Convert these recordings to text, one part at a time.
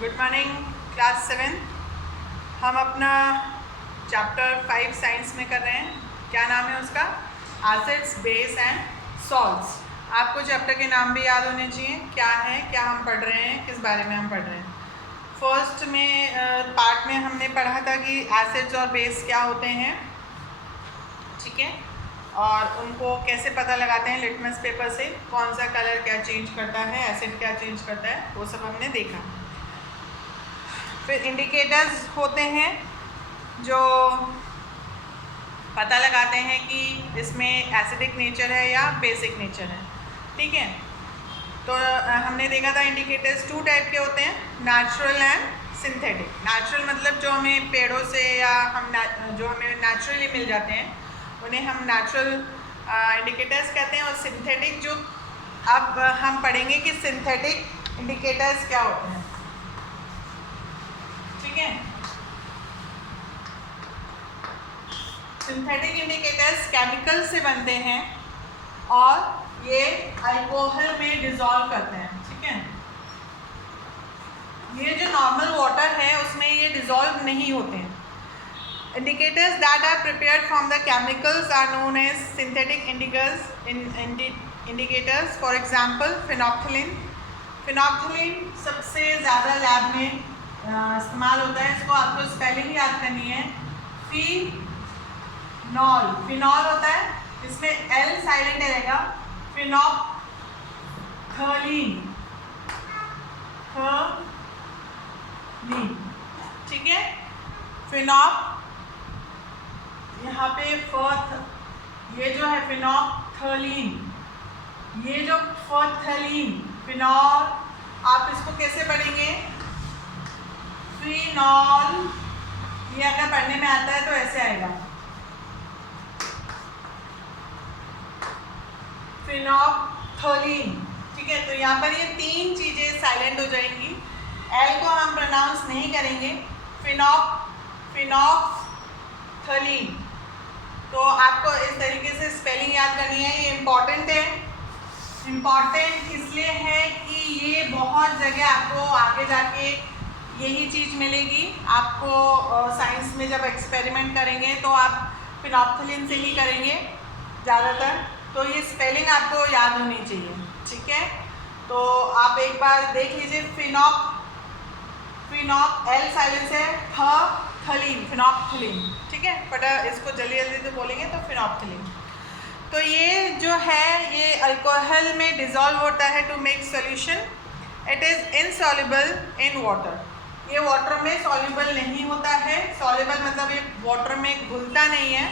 Good morning class 7। हम अपना chapter 5 science में कर रहे हैं। क्या नाम है उसका? Acids, base and salts. आपको चैप्टर के नाम भी याद होने चाहिए। क्या है, क्या हम पढ़ रहे हैं, किस बारे में हम पढ़ रहे हैं। फर्स्ट में पार्ट में हमने पढ़ा था कि एसिड्स और बेस क्या होते हैं, ठीक है, और उनको कैसे पता लगाते हैं लिटमस पेपर से, कौन सा कलर क्या चेंज करता है, एसिड क्या चेंज करता है, वो सब हमने देखा। फिर इंडिकेटर्स होते हैं जो पता लगाते हैं कि इसमें एसिडिक नेचर है या बेसिक नेचर है, ठीक है। तो हमने देखा था इंडिकेटर्स 2 टाइप के होते हैं, नेचुरल एंड सिंथेटिक। नेचुरल मतलब जो हमें पेड़ों से या जो हमें नेचुरली मिल जाते हैं उन्हें हम नेचुरल इंडिकेटर्स कहते हैं। और सिंथेटिक जो अब हम पढ़ेंगे कि सिंथेटिक इंडिकेटर्स क्या होते हैं, ठीक है। सिंथेटिक इंडिकेटर्स केमिकल से बनते हैं और ये अल्कोहल में डिसॉल्व करते हैं, ठीक है। ये जो नॉर्मल वाटर है उसमें ये डिसॉल्व नहीं होते हैं। Indicators that are prepared from the chemicals are known as synthetic indicators. For example phenolphthalein. Phenolphthalein सबसे ज़्यादा लैब में इस्तेमाल होता है। इसको आपको स्पेलिंग याद करनी है, फिनॉल। फिनॉल होता है, इसमें एल साइलेंट रहेगा। फिनोप्थिलीन, ठीक है। फिनॉप, यहाँ पे ये जो है फिनोप्थिलीन, ये जो फर्थलीन, फिनॉल, आप इसको कैसे पढ़ेंगे? फिनॉल। ये अगर पढ़ने में आता है तो ऐसे आएगा, फिनोप्थिलीन, ठीक है। तो यहाँ पर ये 3 चीज़ें साइलेंट हो जाएंगी। एल को हम प्रोनाउंस नहीं करेंगे, फिनोप्थिलीन। तो आपको इस तरीके से स्पेलिंग याद करनी है। ये इम्पॉर्टेंट है। इम्पॉर्टेंट इसलिए है कि ये बहुत जगह आपको आगे जाके यही चीज़ मिलेगी। आपको साइंस में जब एक्सपेरिमेंट करेंगे तो आप फिनोप्थिलीन से ही करेंगे ज़्यादातर। तो ये स्पेलिंग आपको याद होनी चाहिए, ठीक है। तो आप एक बार देख लीजिए, फिनॉप एल साइलेंस है, थलीन, फिनोप्थिलीन, ठीक है। बट इसको जल्दी जल्दी से बोलेंगे तो फिनोप्थिलीन। तो ये जो है ये अल्कोहल में डिसॉल्व होता है to make solution. It is insoluble in water. ये वाटर में सॉल्युबल नहीं होता है। सॉल्युबल मतलब ये वाटर में घुलता नहीं है,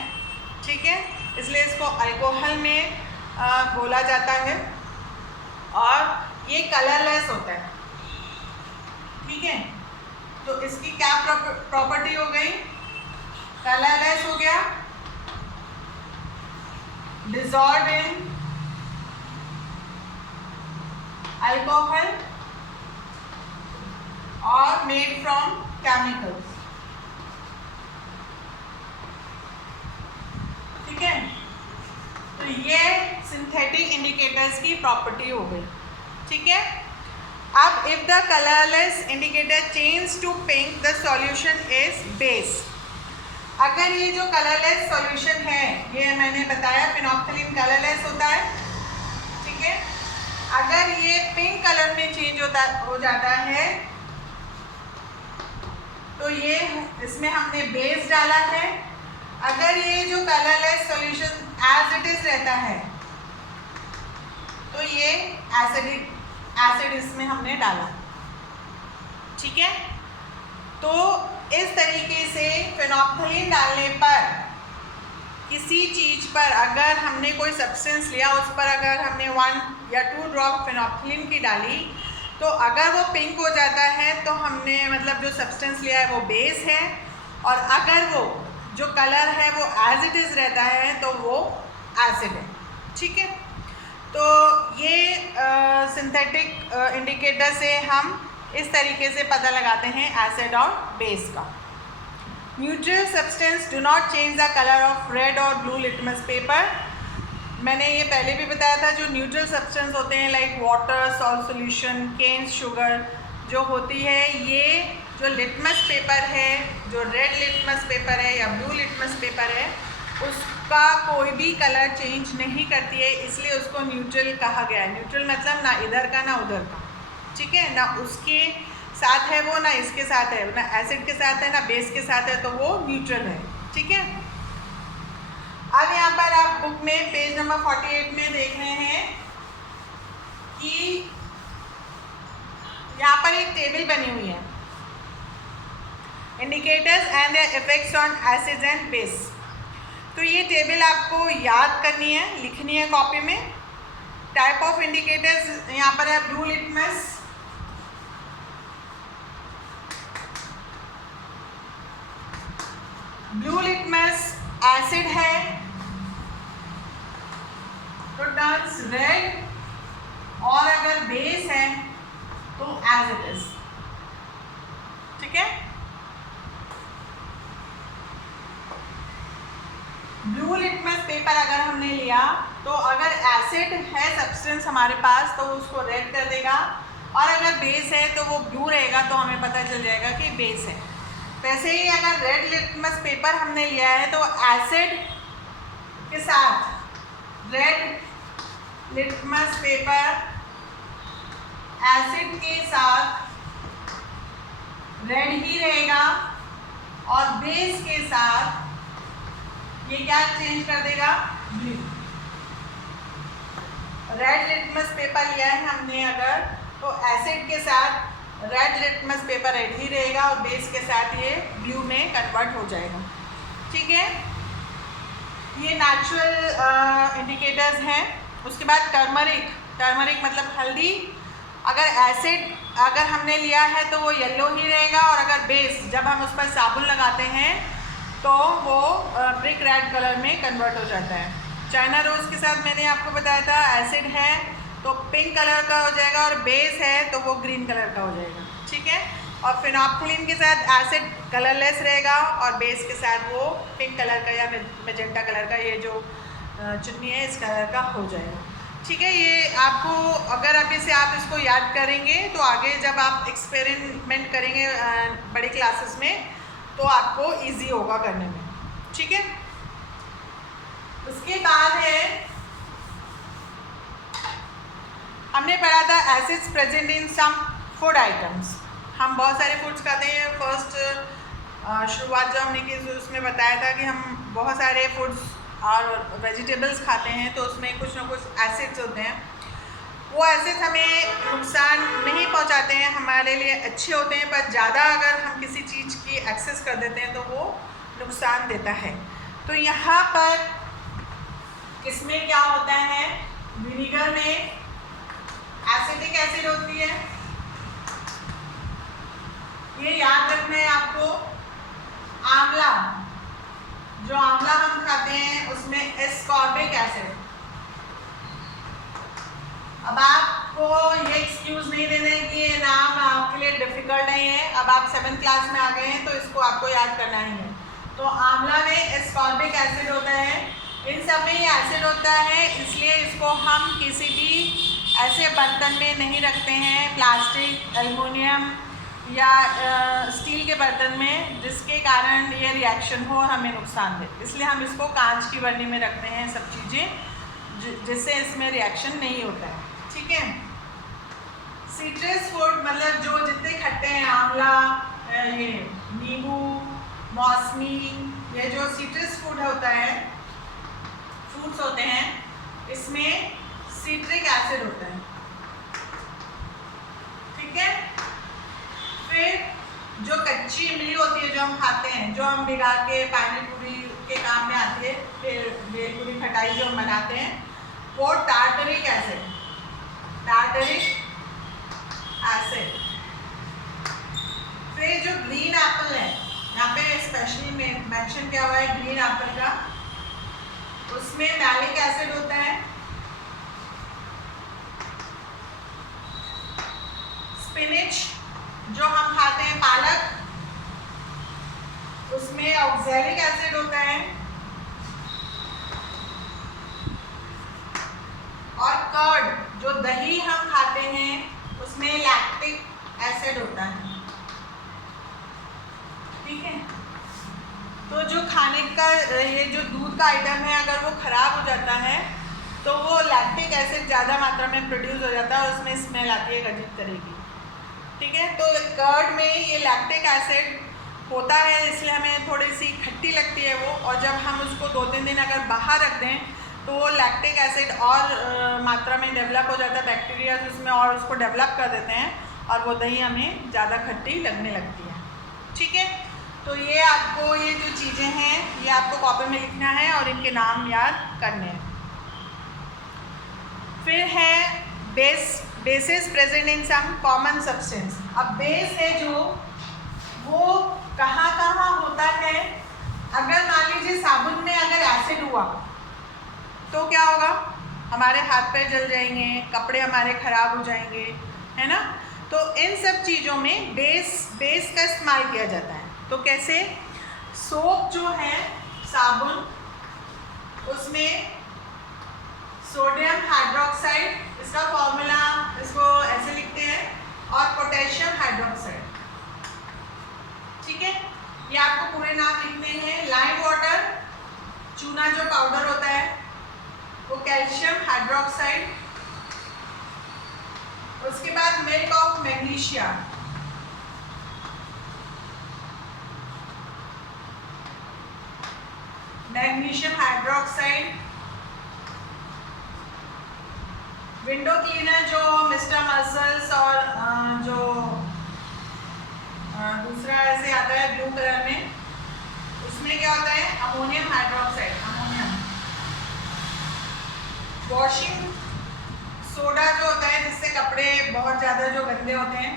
ठीक है, इसलिए इसको अल्कोहल में घोला जाता है। और ये कलरलेस होता है, ठीक है। तो इसकी क्या प्रॉपर्टी हो गई? कलरलेस हो गया, dissolved in alcohol or made from chemicals, ठीक है। तो ये सिंथेटिक इंडिकेटर्स की प्रॉपर्टी हो गई, ठीक है। अब if the colourless indicator change to pink the solution is base. अगर ये जो कलरलेस सॉल्यूशन है, ये मैंने बताया फिनोप्थिलीन कलरलेस होता है, ठीक है। अगर ये पिंक कलर में चेंज हो जाता है तो ये इसमें हमने बेस डाला है। अगर ये जो colourless solution as it is रहता है तो ये एसिड इसमें हमने डाला, ठीक है। तो इस तरीके से फिनोप्थिलीन डालने पर, किसी चीज़ पर अगर हमने कोई सब्सटेंस लिया, उस पर अगर हमने 1 या 2 ड्रॉप फिनोप्थिलीन की डाली, तो अगर वो पिंक हो जाता है तो हमने मतलब जो सब्सटेंस लिया है वो बेस है, और अगर वो जो कलर है वो एज इट इज़ रहता है तो वो एसिड है, ठीक है। तो ये सिंथेटिक इंडिकेटर से हम इस तरीके से पता लगाते हैं एसिड और बेस का। Neutral substance do not change the colour of red और ब्लू लिटमस पेपर। मैंने ये पहले भी बताया था, जो न्यूट्रल सब्सटेंस होते हैं like water, salt solution, cane sugar, जो होती है, ये जो लिटमस पेपर है, जो रेड लिटमस पेपर है या ब्लू लिटमस पेपर है, उसका कोई भी कलर चेंज नहीं करती है, इसलिए उसको न्यूट्रल कहा गया है। न्यूट्रल मतलब ना इधर का ना उधर का, ठीक है, ना उसके साथ है वो, ना इसके साथ है, ना एसिड के साथ है, ना बेस के साथ है, तो वो न्यूट्रल है, ठीक है। अब यहाँ पर आप बुक में पेज नंबर 48 में देख रहे हैं कि यहाँ पर एक टेबल बनी हुई है, indicators and there effects on acids and base. तो ये टेबल आपको याद करनी है, लिखनी है कॉपी में। टाइप ऑफ इंडिकेटर्स यहाँ पर है blue litmus, blue litmus acid है तो टर्न्स रेड, और अगर बेस है तो एज इट इज, ठीक है। ब्लू लिटमस पेपर अगर हमने लिया तो अगर एसिड है सब्सटेंस हमारे पास तो उसको रेड कर देगा, और अगर बेस है तो वो ब्लू रहेगा, तो हमें पता चल जाएगा कि बेस है। वैसे ही अगर रेड लिटमस पेपर हमने लिया है तो एसिड के साथ, रेड लिटमस पेपर एसिड के साथ रेड ही रहेगा, और बेस के साथ ये क्या चेंज कर देगा, ब्लू। रेड लिटमस पेपर लिया है हमने अगर, तो एसिड के साथ रेड लिटमस पेपर रेड ही रहेगा, और बेस के साथ ये ब्लू में कन्वर्ट हो जाएगा, ठीक है। ये नेचुरल इंडिकेटर्स हैं। उसके बाद टर्मरिक, टर्मरिक मतलब हल्दी, अगर एसिड अगर हमने लिया है तो वो येलो ही रहेगा, और अगर बेस जब हम उस पर साबुन लगाते हैं तो वो ब्रिक रेड कलर में कन्वर्ट हो जाता है। चाइना रोज़ के साथ मैंने आपको बताया था, एसिड है तो पिंक कलर का हो जाएगा, और बेस है तो वो ग्रीन कलर का हो जाएगा, ठीक है। और फिनोप्थिलीन के साथ एसिड कलरलेस रहेगा, और बेस के साथ वो पिंक कलर का या मैजेंटा कलर का, ये जो चुन्नी है इस कलर का हो जाएगा, ठीक है। ये आपको अगर अभी से आप इसको याद करेंगे तो आगे जब आप एक्सपेरिमेंट करेंगे बड़ी क्लासेस में तो आपको इजी होगा करने में, ठीक है। उसके बाद है, हमने पढ़ा था acids present in some food items. हम बहुत सारे फूड्स खाते हैं। फर्स्ट शुरुआत जो हमने की उसमें बताया था कि हम बहुत सारे फूड्स और वेजिटेबल्स खाते हैं, तो उसमें कुछ ना कुछ एसिड्स होते हैं। वो एसिड्स हमें नुकसान नहीं पहुंचाते हैं, हमारे लिए अच्छे होते हैं, पर ज़्यादा अगर हम किसी चीज़ की एक्सेस कर देते हैं तो वो नुकसान देता है। तो यहाँ पर इसमें क्या होता है, विनीगर में एसिटिक एसिड होती है, ये याद रखना है आपको। आंवला, जो आंवला हम खाते हैं उसमें एस्कॉर्बिक एसिड। अब आपको ये एक्सक्यूज नहीं देना है कि ये नाम आपके लिए डिफिकल्ट नहीं है, अब आप 7th क्लास में आ गए हैं तो इसको आपको याद करना ही है। तो आंवला में एस्कॉर्बिक एसिड होता है, इन सब में ये एसिड होता है, इसलिए इसको हम किसी भी ऐसे बर्तन में नहीं रखते हैं, प्लास्टिक, एल्युमिनियम या स्टील के बर्तन में, जिसके कारण ये रिएक्शन हो और हमें नुकसान दे। इसलिए हम इसको कांच की बर्नी में रखते हैं सब चीज़ें, जिससे इसमें रिएक्शन नहीं होता है, ठीक है। सिट्रस फूड मतलब जो जितने खट्टे हैं, आंवला, ये नींबू, मौसमी, ये जो सिट्रस फूड होता है, फ्रूट्स होते हैं, इसमें सिट्रिक एसिड होता है, ठीक है। फिर जो कच्ची इमली होती है जो हम खाते हैं, जो हम भिगा के पानी पूरी के काम में आती है, फिर भेलपुरी खटाई जो हम बनाते हैं, वो टार्टरिक एसिड, टार्टरिक एसिड। फिर जो ग्रीन एप्पल है, यहाँ पे स्पेशली मेंशन किया हुआ है ग्रीन एप्पल का, उसमें मैलिक एसिड होता है। स्पिनिच जो हम खाते हैं, पालक, उसमें ऑक्सैलिक एसिड होता है। और कर्ड जो दही हम खाते हैं, उसमें लैक्टिक एसिड होता है। ठीक है, तो जो खाने का ये जो दूध का आइटम है अगर वो ख़राब हो जाता है तो वो लैक्टिक एसिड ज़्यादा मात्रा में प्रोड्यूस हो जाता है और उसमें स्मेल आती है अजीब तरह की। ठीक है, तो कर्ड में ये लैक्टिक एसिड होता है इसलिए हमें थोड़ी सी खट्टी लगती है वो, और जब हम उसको 2-3 दिन अगर बाहर रख दें तो वो लैक्टिक एसिड और मात्रा में डेवलप हो जाता है, बैक्टीरिया उसमें और उसको डेवलप कर देते हैं और वो दही हमें ज़्यादा खट्टी लगने लगती है। ठीक है, तो ये आपको ये जो चीज़ें हैं ये आपको कॉपी में लिखना है और इनके नाम याद करने हैं। फिर है bases present in some common substance. अब बेस है जो वो कहाँ कहाँ होता है, अगर मान लीजिए साबुन में अगर एसिड हुआ तो क्या होगा, हमारे हाथ पैर जल जाएंगे, कपड़े हमारे खराब हो जाएंगे, है ना। तो इन सब चीज़ों में बेस का इस्तेमाल किया जाता है। तो कैसे, सोप जो है साबुन उसमें सोडियम हाइड्रोक्साइड, इसका फॉर्मूला इसको ऐसे लिखते हैं, और पोटेशियम हाइड्रोक्साइड। ठीक है, ये आपको पूरे नाम लिखने हैं। लाइम वाटर, चूना जो पाउडर होता है वो कैल्शियम हाइड्रोक्साइड। उसके बाद milk of magnesia, magnesium hydroxide. Window cleaner जो मिस्टर मसल्स और जो दूसरा ऐसे आता है ब्लू कलर में, उसमें क्या होता है, ammonium hydroxide, ammonium. Washing soda जो होता है जिससे कपड़े बहुत ज़्यादा जो गंदे होते हैं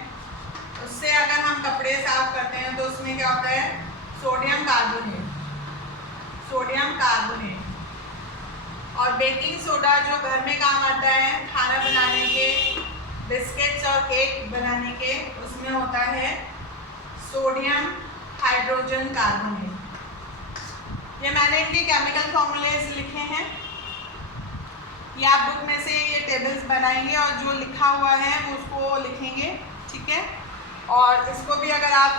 उससे अगर हम कपड़े साफ करते हैं तो उसमें क्या होता है, सोडियम कार्बोनेट, सोडियम कार्बोनेट। और बेकिंग सोडा जो घर में काम आता है खाना बनाने के, बिस्किट्स और केक बनाने के, उसमें होता है सोडियम हाइड्रोजन कार्बोनेट। ये मैंने इनके केमिकल फॉर्मूलेज लिखे हैं, ये आप बुक में से ये टेबल्स बनाएंगे और जो लिखा हुआ है वो उसको लिखेंगे। ठीक है, और इसको भी अगर आप,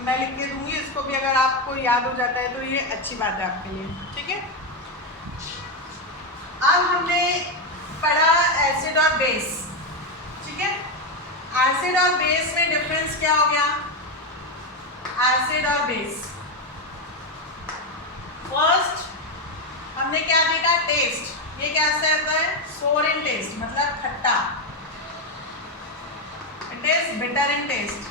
मैं लिख के दूंगी, इसको भी अगर आपको याद हो जाता है तो ये अच्छी बात है आपके लिए। ठीक है, अब हमने पढ़ा एसिड और बेस। ठीक है, एसिड और बेस में डिफरेंस क्या हो गया, एसिड और बेस। फर्स्ट हमने क्या देखा, टेस्ट। ये कैसे आता है, सोर इन टेस्ट, मतलब खट्टा, it is bitter in taste.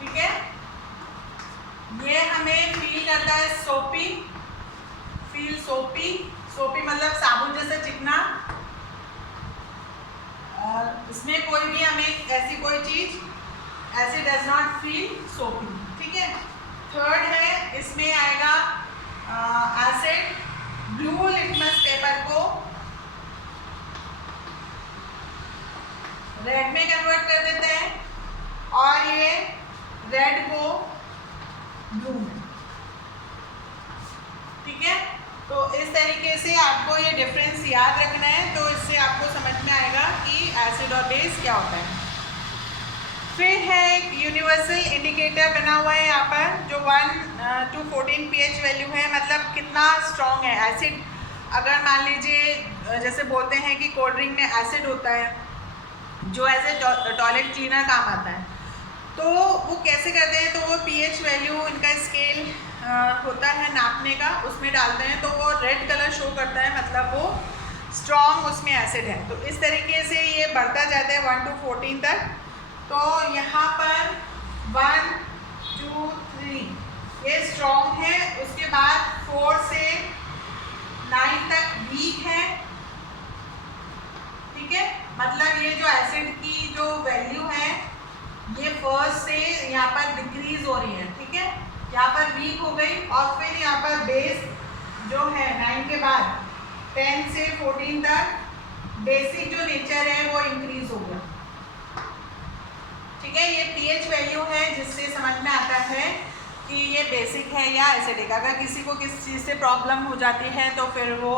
ठीक है, ये हमें फील करता है सोपी, फील सोपी, सोपी मतलब साबुन जैसे चिकना, और इसमें कोई भी हमें ऐसी कोई चीज ऐसे डज नॉट फील सोपी। ठीक है, थर्ड है इसमें आएगा एसिड, ब्लू लिटमस पेपर को रेड में कन्वर्ट कर देते हैं और ये रेड को ब्लू में। ठीक है, तो इस तरीके से आपको ये डिफरेंस याद रखना है, तो इससे आपको समझ में आएगा कि एसिड और बेस क्या होता है। फिर है एक यूनिवर्सल इंडिकेटर बना हुआ है यहाँ पर, जो 1 to 14 pH वैल्यू है, मतलब कितना स्ट्रॉन्ग है एसिड। अगर मान लीजिए जैसे बोलते हैं कि कोल्ड ड्रिंक में एसिड होता है जो एज ए टॉयलेट क्लीनर काम आता है, तो वो कैसे करते हैं, तो वो pH वैल्यू इनका स्केल होता है नापने का, उसमें डालते हैं तो वो रेड कलर शो करता है, मतलब वो स्ट्रॉन्ग उसमें एसिड है। तो इस तरीके से ये बढ़ता जाता है 1 to 14 तक। तो यहाँ पर 1 2 3 ये स्ट्रॉन्ग है, उसके बाद 4 से 9 तक वीक है। ठीक है, मतलब ये जो एसिड की जो वैल्यू है ये फर्स्ट से यहाँ पर डिक्रीज हो रही है। ठीक है, यहाँ पर वीक हो गई, और फिर यहाँ पर बेस जो है 9 के बाद 10 से 14 तक बेसिक जो नेचर है वो इंक्रीज हो गया। ठीक है, ये pH वैल्यू है जिससे समझ में आता है कि ये बेसिक है या एसिडिक। अगर किसी को किस चीज़ से प्रॉब्लम हो जाती है तो फिर वो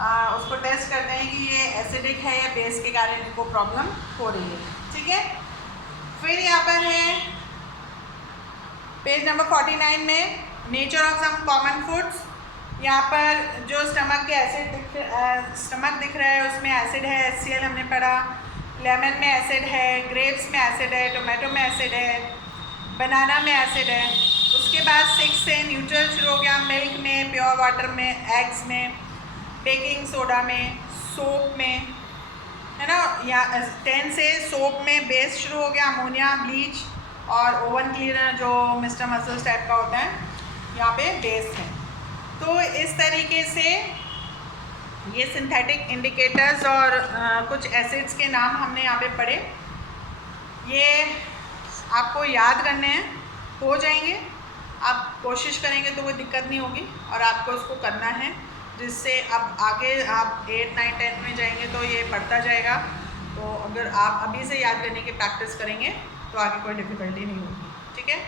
उसको टेस्ट करते हैं कि ये एसिडिक है या बेस के कारण इनको प्रॉब्लम हो रही है। ठीक है, फिर यहाँ पर है पेज नंबर 49 में nature of some common foods. यहाँ पर जो स्टमक के स्टमक दिख रहा है उसमें एसिड है, HCl हमने पढ़ा। लेमन में एसिड है, ग्रेप्स में एसिड है, टोमेटो में एसिड है, बनाना में एसिड है। उसके बाद 6 से न्यूट्रल शुरू हो गया, मिल्क में, प्योर वाटर में, एग्स में, बेकिंग सोडा में, सोप में, है ना। या 10 से सोप में बेस शुरू हो गया, अमोनिया, ब्लीच और ओवन क्लीनर जो मिस्टर मसल्स टाइप का होता है, यहाँ पे बेस है। तो इस तरीके से ये सिंथेटिक इंडिकेटर्स और कुछ एसिड्स के नाम हमने यहाँ पे पढ़े। ये आपको याद करने हैं, हो जाएंगे, आप कोशिश करेंगे तो कोई दिक्कत नहीं होगी और आपको उसको करना है, जिससे अब आगे आप 8, 9, 10 में जाएंगे तो ये बढ़ता जाएगा। तो अगर आप अभी से याद करने की प्रैक्टिस करेंगे तो आगे कोई डिफ़िकल्टी नहीं होगी। ठीक है,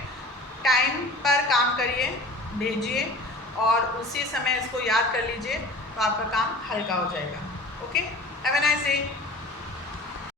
टाइम पर काम करिए, भेजिए और उसी समय इसको याद कर लीजिए तो आपका काम हल्का हो जाएगा। Okay, have a nice day.